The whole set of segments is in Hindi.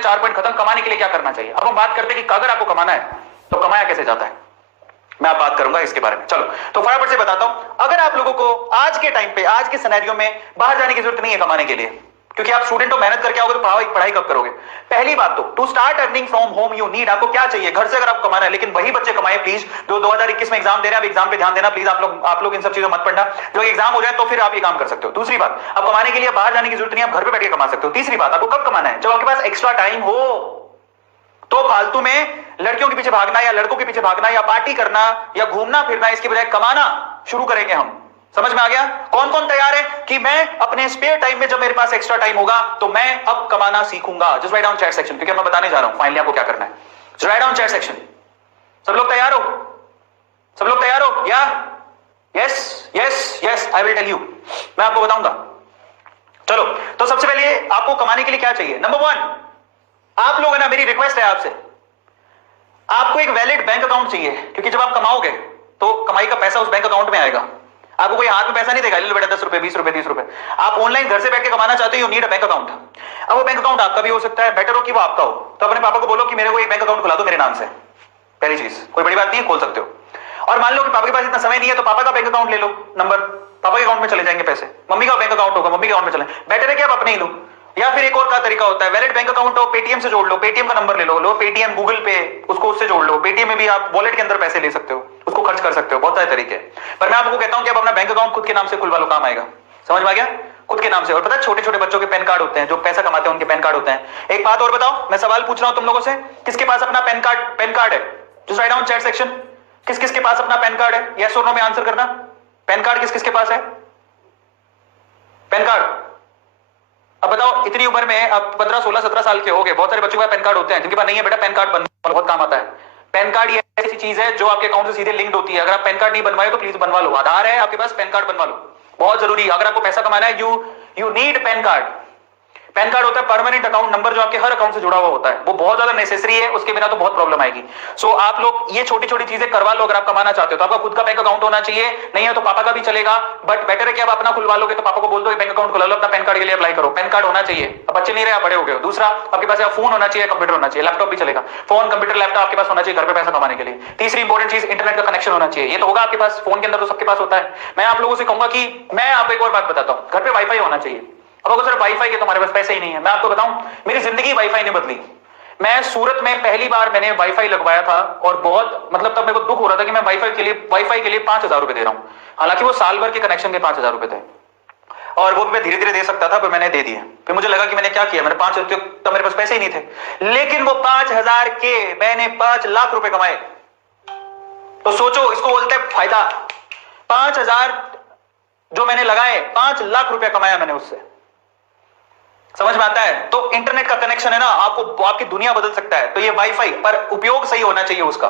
हैं, 4 पॉइंट खत्म। कमाने के लिए क्या करना चाहिए? अब हम बात करते हैं कि अगर आपको कमाना है तो कमाया कैसे जाता है, मैं बात करूंगा इसके बारे में। चलो तो फटाफट से बताता हूं। अगर आप लोगों को आज के टाइम पे, आज के सिनेरियो में बाहर जाने की जरूरत नहीं है कमाने के लिए, क्योंकि आप स्टूडेंट हो, मेहनत करके आओगे तो पढ़ाई कब करोगे? पहली बात तो to start earning from home you need, आपको क्या चाहिए? घर से अगर आपको कमाना है, लेकिन वही बच्चे कमाए प्लीज जो 2021 में एग्जाम दे रहे हैं। अब एग्जाम पे ध्यान देना प्लीज, आप लोग इन सब चीजों मत पढ़ना। जो एग्जाम हो जाए तो फिर आप ये काम कर सकते हो। दूसरी बात, अब कमाने के लिए बाहर जाने की जरूरत नहीं, आप घर पे बैठ के कमा सकते हो। तीसरी बात, आपको कब कमाना है? जब आपके पास एक्स्ट्रा टाइम हो। तो फालतू में लड़कियों के पीछे भागना या लड़कों के पीछे भागना या पार्टी करना या घूमना फिरना, इसके बजाय कमाना शुरू करेंगे हम। समझ में आ गया? कौन कौन तैयार है कि मैं अपने स्पेयर टाइम में, जब मेरे पास एक्स्ट्रा टाइम होगा तो मैं अब कमाना सीखूंगा? Just write down chat section, क्योंकि मैं बताने जा रहा हूं फाइनली आपको क्या करना है। Just write down chat section. सब लोग तैयार हो? सब लोग तैयार हो? या yes yes yes, I will tell you, मैं आपको बताऊंगा। चलो तो सबसे पहले आपको कमाने के लिए क्या चाहिए? नंबर 1, आप लोग है ना, मेरी रिक्वेस्ट है आपसे, आपको एक वैलिड बैंक अकाउंट चाहिए, क्योंकि जब आप कमाओगे तो कमाई का पैसा उस बैंक अकाउंट में आएगा। आपको कोई हाथ में पैसा नहीं देगा, ले लो बेटा 10 रुपए 20 रुपए 30 रुपए। आप ऑनलाइन घर से बैठ के कमाना चाहते हो, you need a bank account. अब वो बैंक अकाउंट आपका भी हो सकता है, बेटर हो कि वो आपका हो। तो अपने पापा को बोलो कि मेरे को एक बैंक अकाउंट खुला दो मेरे नाम से। पहली चीज, कोई बड़ी बात नहीं है, खोल सकते हो। और मान लो कि पापा के पास इतना समय नहीं है, तो पापा का बैंक अकाउंट ले लो, नंबर पापा के अकाउंट में चले जाएंगे पैसे। मम्मी का बैंक अकाउंट होगा, मम्मी के अकाउंट में चले, बेटर है कि आप अपने ही लो। या फिर एक और का तरीका होता है, वैलिड बैंक अकाउंट हो, पेटीएम से जोड़ लो, पेटीएम का नंबर ले लो पेटीएम गूगल पे, उसको उससे जोड़ लो। पेटीएम में भी आप वॉलेट के अंदर पैसे ले सकते हो, उसको खर्च कर सकते हो, बहुत सारे तरीके। पर मैं आपको कहता हूं कि आप अपना बैंक अकाउंट खुद के नाम से खुलवा लो, काम आएगा। समझ में आ गया? खुद के नाम से। और पता है, छोटे छोटे बच्चों के पैन कार्ड होते हैं, जो पैसा कमाते हैं उनके पैन कार्ड होते हैं। एक बात और बताओ, मैं सवाल पूछ रहा हूं तुम लोगों से, किसके पास अपना पैन कार्ड है? Just write down chat section, किस किस के पास अपना पैन कार्ड है? यस और नो में आंसर करना। पैन कार्ड किस किस के पास है? Pan card. अब बताओ, इतनी उम्र में आप 15 16 17 साल के हो गए, बहुत सारे बच्चों के पास पैन कार्ड होते हैं, जिनके पास नहीं है बेटा पैन कार्ड बनवाओ, बहुत काम आता है। पैन कार्ड ये ऐसी चीज है जो आपके अकाउंट से सीधे लिंक्ड होती है। अगर आप पैन कार्ड नहीं बनवाए तो प्लीज बनवा लो। आधार है आपके पास, पैन कार्ड बनवा लो, बहुत जरूरी है। अगर आपको पैसा कमाना है, you need pan card. Pan card होता है परमानेंट अकाउंट नंबर, जो आपके हर अकाउंट से जुड़ा हुआ होता है। वो बहुत ज्यादा नेसेसरी है, उसके बिना तो बहुत प्रॉब्लम आएगी। सो आप लोग ये छोटी छोटी चीजें करवा लो। अगर आप कमाना चाहते हो तो आपका खुद का बैंक अकाउंट होना चाहिए, नहीं है तो पापा का भी चलेगा, बट बेटर है कि आप अपना खुलवा लोगे तो पापा को बोल दो बैंक अकाउंट खुला लो, अपना पैन कार्ड के लिए अप्लाई करो। पैन कार्ड होना चाहिए। अब बच्चे नहीं रहे, आप बड़े हो गए हो। दूसरा, आपके पास फोन होना चाहिए, कंप्यूटर होना चाहिए, लैपटॉप भी चलेगा। फोन, कंप्यूटर, लैपटॉप आपके पास होना चाहिए घर पे पैसा कमाने के लिए। तीसरी इंपॉर्टेंट चीज, इंटरनेट का कनेक्शन होना चाहिए। ये तो होगा आपके पास, फोन के अंदर तो सबके पास होता है। मैं आप लोगों से कहूंगा कि मैं आपको एक और बात बताता हूं, घर पे वाईफाई होना चाहिए। अब अगर सिर्फ वाईफाई के तुम्हारे पास पैसे ही नहीं है, मैं आपको बताऊं, मेरी जिंदगी वाईफाई ने बदली। मैं सूरत में पहली बार मैंने वाईफाई लगवाया था, और बहुत मतलब तब मेरे को दुख हो रहा था कि मैं वाईफाई के लिए 5,000 रुपए दे रहा हूं। हालांकि वो साल भर के कनेक्शन के 5,000 रुपए थे, और वो भी मैं धीरे धीरे दे सकता था, पर मैंने दे दिए। फिर मुझे लगा कि मैंने क्या किया, मैंने 5 तब मेरे पास पैसे ही नहीं थे, लेकिन वो 5,000 के मैंने 5 लाख रुपए कमाए। तो सोचो, इसको बोलते हैं फायदा। 5,000 जो मैंने लगाए, 5 लाख रुपया कमाया मैंने उससे। समझ में आता है? तो इंटरनेट का कनेक्शन है ना, आपकी दुनिया बदल सकता है। तो ये वाईफाई, पर उपयोग सही होना चाहिए, उसका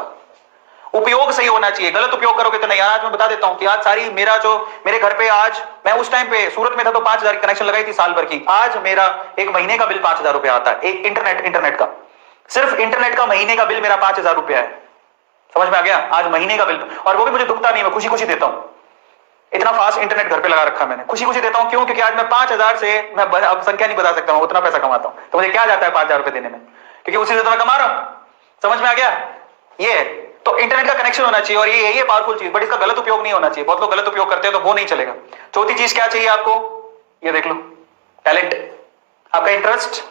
उपयोग सही होना चाहिए। गलत उपयोग करोगे तो नहीं। आज मैं बता देता हूं कि आज सारी मेरे घर पे, आज मैं उस टाइम पे सूरत में था तो 5,000 की कनेक्शन लगाई थी साल भर की। आज मेरा एक महीने का बिल 5,000 रुपया आता है। एक इंटरनेट का, सिर्फ इंटरनेट का महीने का बिल मेरा 5,000 रुपया है। समझ में आ गया? आज महीने का बिल, और वो भी मुझे दुखता नहीं, मैं खुशी खुशी देता हूं। इतना फास्ट इंटरनेट घर पे लगा रखा मैंने, खुशी खुशी देता हूं। क्यों? क्योंकि आज मैं 5,000 से, मैं अब संख्या नहीं बता सकता हूं, उतना पैसा कमाता हूं। तो मुझे क्या जाता है 5,000 रुपए देने में, क्योंकि उसी से तो मैं कमा रहा हूं। समझ में आ गया? ये तो इंटरनेट का कनेक्शन होना चाहिए, और ये पावरफुल चीज, बट इसका गलत उपयोग नहीं होना चाहिए। बहुत लोग गलत उपयोग करते हैं तो वो नहीं चलेगा। चौथी चीज क्या चाहिए आपको? ये देख लो, टैलेंट, आपका इंटरेस्ट।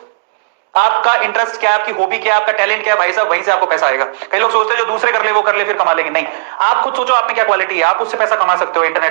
आपका इंटरेस्ट क्या है, आपकी हॉबी क्या है, आपका टैलेंट क्या है, भाई साहब, वहीं से आपको पैसा आएगा। कई लोग सोचते हैं जो दूसरे कर ले वो कर ले फिर कमा लेंगे, नहीं। आप खुद सोचो आप में क्या क्वालिटी है, आप उससे पैसा कमा सकते हो। इंटरनेट